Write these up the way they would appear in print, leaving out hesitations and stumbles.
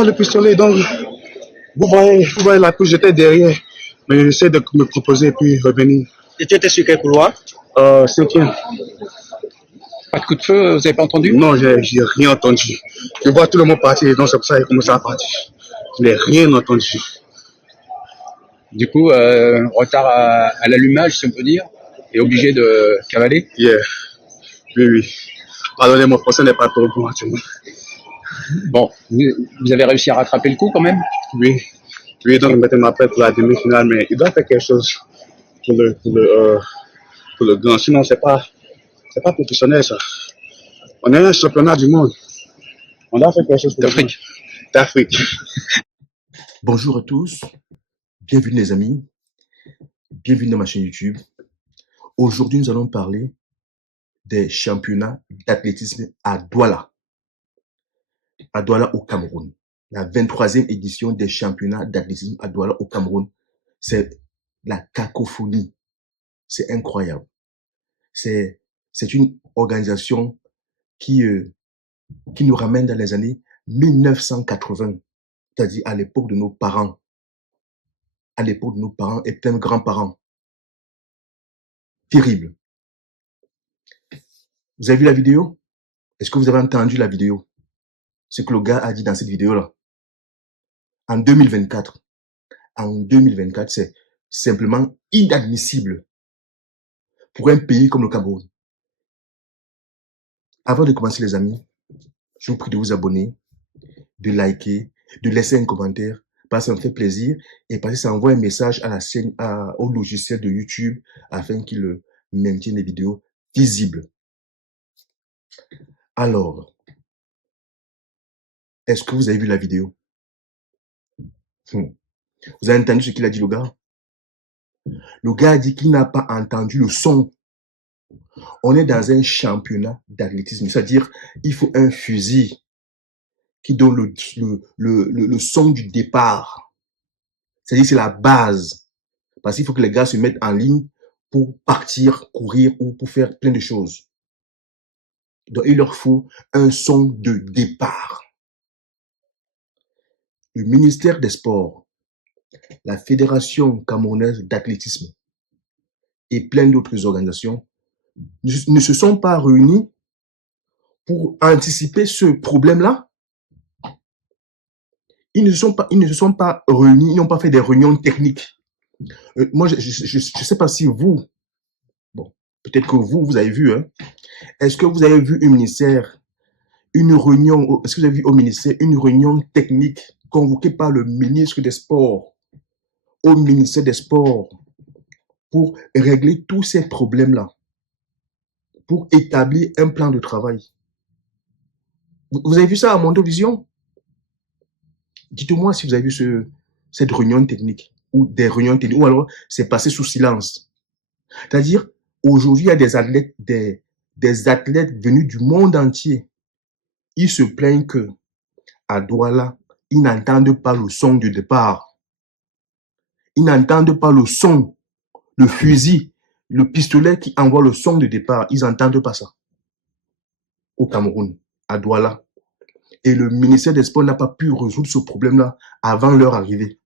pas le pistolet, donc vous voyez la touche, j'étais derrière. Mais j'essaie de me proposer et puis revenir. Et tu étais sur quel couloir? Cinquième. Pas de coup de feu, vous avez pas entendu? Non, j'ai rien entendu. Je vois tout le monde partir, donc c'est pour ça qu'il commence à partir. Je n'ai rien entendu. Du coup, retard à l'allumage, si on peut dire, et obligé de cavaler? Yeah. Oui. Pardonnez, mon français n'est pas trop bon actuellement. Bon, vous avez réussi à rattraper le coup quand même? Oui, donc je mettais ma paix pour la demi-finale, mais il doit faire quelque chose pour le grand. Sinon, c'est pas professionnel, ça. On est un championnat du monde. On doit faire quelque chose pour d'Afrique. Bonjour à tous, bienvenue les amis, bienvenue dans ma chaîne YouTube. Aujourd'hui, nous allons parler des championnats d'athlétisme à Douala au Cameroun. La 23e édition des championnats d'athlétisme à Douala au Cameroun. C'est la cacophonie. C'est incroyable. C'est une organisation qui nous ramène dans les années 1980, c'est-à-dire à l'époque de nos parents. À l'époque de nos parents et plein de grands-parents. Terrible. Vous avez vu la vidéo? Est-ce que vous avez entendu la vidéo? Ce que le gars a dit dans cette vidéo-là. En 2024, c'est simplement inadmissible pour un pays comme le Cameroun. Avant de commencer les amis, je vous prie de vous abonner, de liker, de laisser un commentaire, parce que ça me fait plaisir et parce que ça envoie un message à la chaîne, au logiciel de YouTube afin qu'il maintienne les vidéos visibles. Alors, est-ce que vous avez vu la vidéo? Vous avez entendu ce qu'il a dit, le gars? Le gars a dit qu'il n'a pas entendu le son. On est dans un championnat d'athlétisme, c'est-à-dire il faut un fusil qui donne le son du départ. C'est-à-dire c'est la base. Parce qu'il faut que les gars se mettent en ligne pour partir, courir ou pour faire plein de choses. Donc il leur faut un son de départ. Le ministère des Sports, la Fédération camerounaise d'athlétisme et plein d'autres organisations ne se sont pas réunis pour anticiper ce problème-là. Ils ne se sont pas réunis, ils n'ont pas fait des réunions techniques. Moi, je ne sais pas si vous, bon, peut-être que vous avez vu, hein. Est-ce que vous avez vu au ministère une réunion, est-ce que vous avez vu au ministère une réunion technique convoquée par le ministre des Sports, au ministère des Sports, pour régler tous ces problèmes-là, pour établir un plan de travail? Vous avez vu ça à Mondovision? Dites-moi si vous avez vu cette réunion technique ou des réunions techniques, ou alors c'est passé sous silence. C'est-à-dire, aujourd'hui, il y a des athlètes venus du monde entier. Ils se plaignent que à Douala, ils n'entendent pas le son du départ. Ils n'entendent pas le son, le fusil, le pistolet qui envoie le son de départ. Ils n'entendent pas ça. Au Cameroun, à Douala. Et le ministère des Sports n'a pas pu résoudre ce problème-là avant leur arrivée.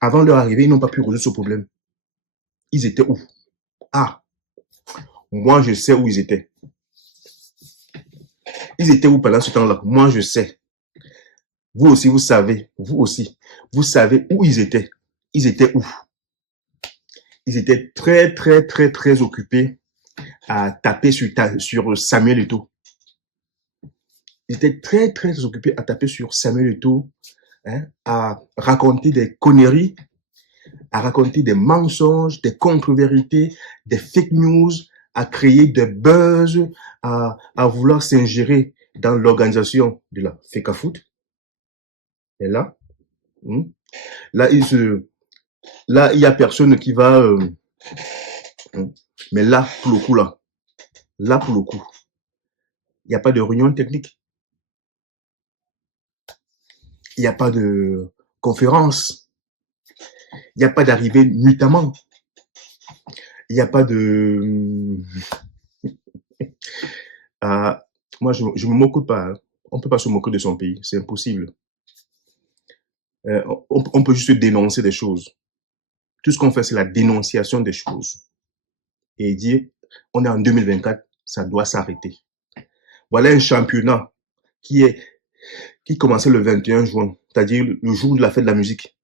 Avant leur arrivée, ils n'ont pas pu résoudre ce problème. Ils étaient où? Ah, moi je sais où ils étaient. Ils étaient où pendant ce temps-là? Moi je sais. Vous aussi, vous savez. Vous aussi. Vous savez où ils étaient. Ils étaient où? Ils étaient très occupés à taper sur Samuel Eto'o. Ils étaient très occupés à taper sur Samuel Eto'o, hein, à raconter des conneries, à raconter des mensonges, des contre-vérités, des fake news, à créer des buzz, à vouloir s'ingérer dans l'organisation de la FECAFOOT. Et là, là, il y a personne qui va... mais là, pour le coup, il n'y a pas de réunion technique. Il n'y a pas de conférence. Il n'y a pas d'arrivée nuitamment. Il n'y a pas de... moi, je ne me moque pas. Hein. On peut pas se moquer de son pays. C'est impossible. On peut juste dénoncer des choses. Tout ce qu'on fait, c'est la dénonciation des choses. Et dire, on est en 2024, ça doit s'arrêter. Voilà un championnat qui commençait le 21 juin, c'est-à-dire le jour de la fête de la musique,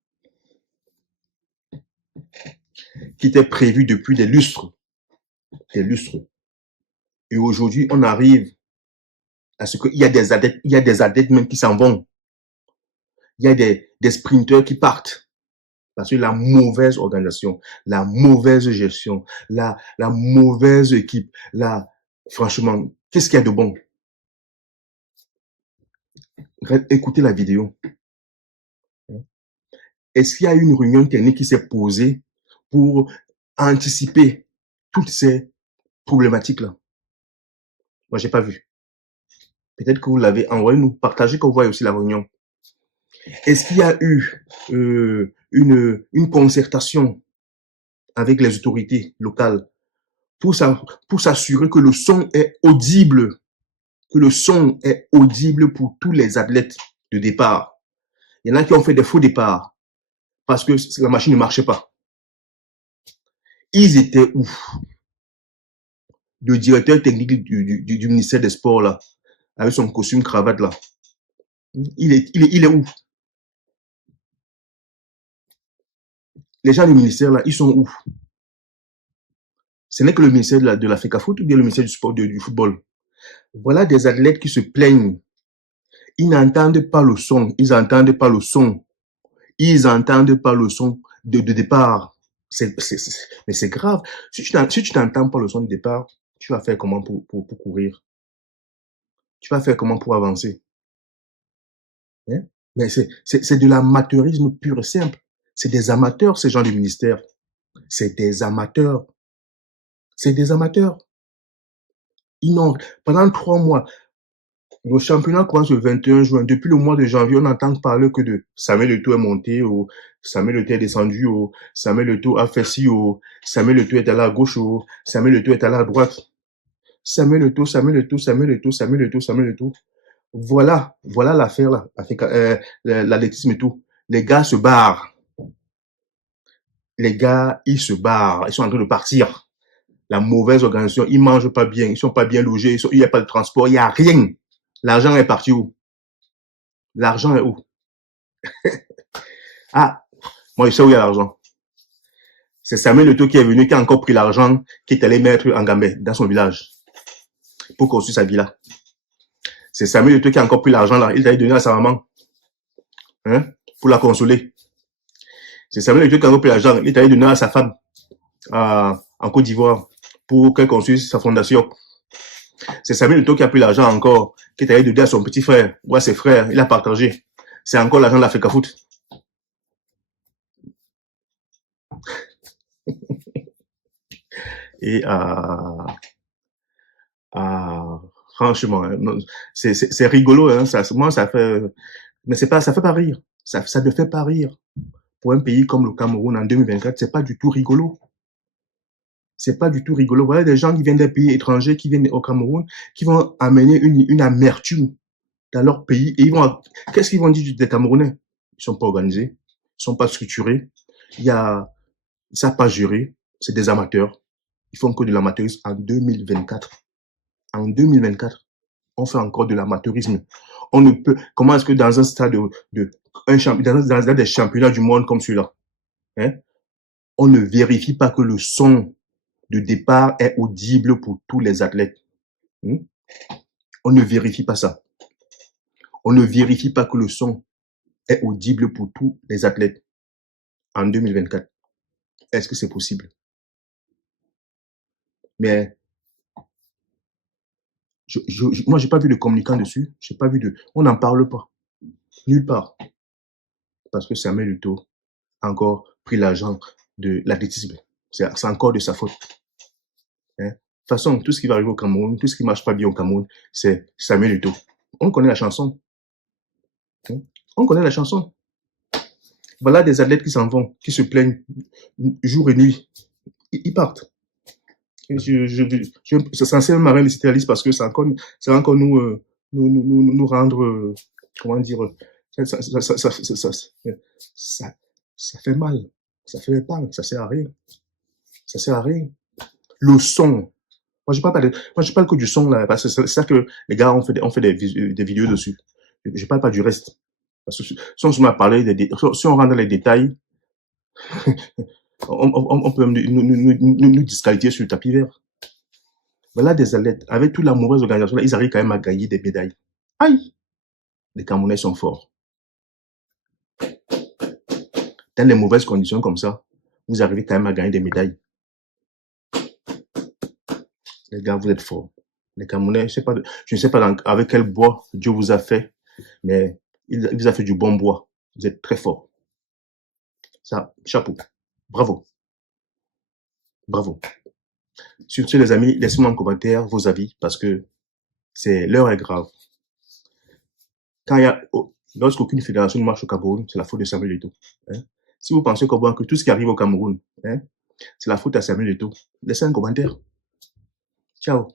qui était prévu depuis des lustres. Des lustres. Et aujourd'hui, on arrive à ce qu'il y a des adeptes même qui s'en vont. Il y a des sprinteurs qui partent. Parce que la mauvaise organisation, la mauvaise gestion, la mauvaise équipe, franchement, qu'est-ce qu'il y a de bon? Écoutez la vidéo. Est-ce qu'il y a une réunion technique qui s'est posée pour anticiper toutes ces problématiques-là? Moi, j'ai pas vu. Peut-être que vous l'avez envoyé, nous partagez, qu'on voit aussi la réunion. Est-ce qu'il y a eu une concertation avec les autorités locales pour s'assurer que le son est audible, pour tous les athlètes de départ? Il y en a qui ont fait des faux départs parce que la machine ne marchait pas. Ils étaient où? Le directeur technique du ministère des Sports, là, avec son costume cravate, là, il est où? Les gens du ministère, là, ils sont où? Ce n'est que le ministère de la FECAFOOT ou bien le ministère du sport, du football. Voilà des athlètes qui se plaignent. Ils n'entendent pas le son. Ils n'entendent pas le son. Ils n'entendent pas le son de départ. Mais c'est grave. Si tu n'entends pas le son de départ, tu vas faire comment pour courir? Tu vas faire comment pour avancer? Hein? Mais c'est de l'amateurisme pur et simple. C'est des amateurs, ces gens du ministère. C'est des amateurs. C'est des amateurs. Pendant 3 mois, le championnat commence le 21 juin. Depuis le mois de janvier, on n'entend parler que de Samuel Eto'o est monté, Samuel Eto'o est descendu, Samuel Eto'o a fait ci, Samuel Eto'o est allé à gauche, Samuel Eto'o est allé à droite. Samuel Eto'o. Voilà l'affaire là, l'athlétisme et tout. Les gars se barrent. Les gars, ils se barrent. Ils sont en train de partir. La mauvaise organisation, ils mangent pas bien, ils sont pas bien logés, il n'y a pas de transport, il n'y a rien. L'argent est parti où? L'argent est où? Ah, moi je sais où il y a l'argent. C'est Samuel Eto'o qui est venu, qui a encore pris l'argent, qui est allé mettre en Gambie, dans son village, pour construire sa villa. C'est Samuel Eto'o qui a encore pris l'argent là, il l'a donné à sa maman, hein, pour la consoler. C'est Samuel Eto'o qui a encore pris l'argent, il l'a donné à sa femme, en Côte d'Ivoire, pour qu'elle construise sa fondation. C'est Samuel Eto'o qui a pris l'argent encore, qui est allé donner à son petit frère, ou à ses frères, il a partagé. C'est encore l'argent de la FECAFOOT. Et franchement, c'est rigolo, hein, moi ça fait, mais ça fait pas rire. Ça ne fait pas rire. Pour un pays comme le Cameroun en 2024, c'est pas du tout rigolo. C'est pas du tout rigolo. Voilà des gens qui viennent des pays étrangers, qui viennent au Cameroun, qui vont amener une amertume dans leur pays. Et qu'est-ce qu'ils vont dire des Camerounais? Ils sont pas organisés, ils sont pas structurés, ils savent pas gérer, c'est des amateurs. Ils font que de l'amateurisme en 2024. En 2024, on fait encore de l'amateurisme. On ne peut, comment est-ce que dans un stade dans des championnats du monde comme celui-là, hein, on ne vérifie pas que le son de départ est audible pour tous les athlètes. On ne vérifie pas ça. On ne vérifie pas que le son est audible pour tous les athlètes en 2024. Est-ce que c'est possible? Mais moi, j'ai pas vu de communicant dessus. J'ai pas vu on n'en parle pas. Nulle part. Parce que Samuel Eto'o a encore pris l'argent de l'athlétisme. C'est encore de sa faute. Hein? De toute façon, tout ce qui va arriver au Cameroun, tout ce qui marche pas bien au Cameroun, c'est Samuel Eto'o. On connaît la chanson. Hein? On connaît la chanson. Voilà des athlètes qui s'en vont, qui se plaignent jour et nuit. Ils partent. C'est censé marrer les spécialistes parce que c'est encore nous, nous rendre, comment dire, ça fait mal. Ça fait mal, ça sert à rien. Ça sert à rien. Le son. Moi, je parle que du son, là, parce que c'est ça que les gars ont fait des vidéos dessus. Je parle pas du reste. Parce que si on se met à parler si on rentre dans les détails, on peut nous disqualifier sur le tapis vert. Voilà des athlètes, avec toute la mauvaise organisation, là, ils arrivent quand même à gagner des médailles. Aïe! Les Camerounais sont forts. Dans les mauvaises conditions comme ça, vous arrivez quand même à gagner des médailles. Les gars, vous êtes forts. Les Camerounais, je ne sais pas avec quel bois Dieu vous a fait, mais il vous a fait du bon bois. Vous êtes très forts. Ça, chapeau. Bravo. Bravo. Sur ce, les amis, laissez-moi en commentaire vos avis parce que l'heure est grave. Lorsqu'aucune fédération ne marche au Cameroun, c'est la faute de Samuel Eto'o. Hein? Si vous pensez que tout ce qui arrive au Cameroun, hein, c'est la faute à Samuel Eto'o, laissez un commentaire. Ciao.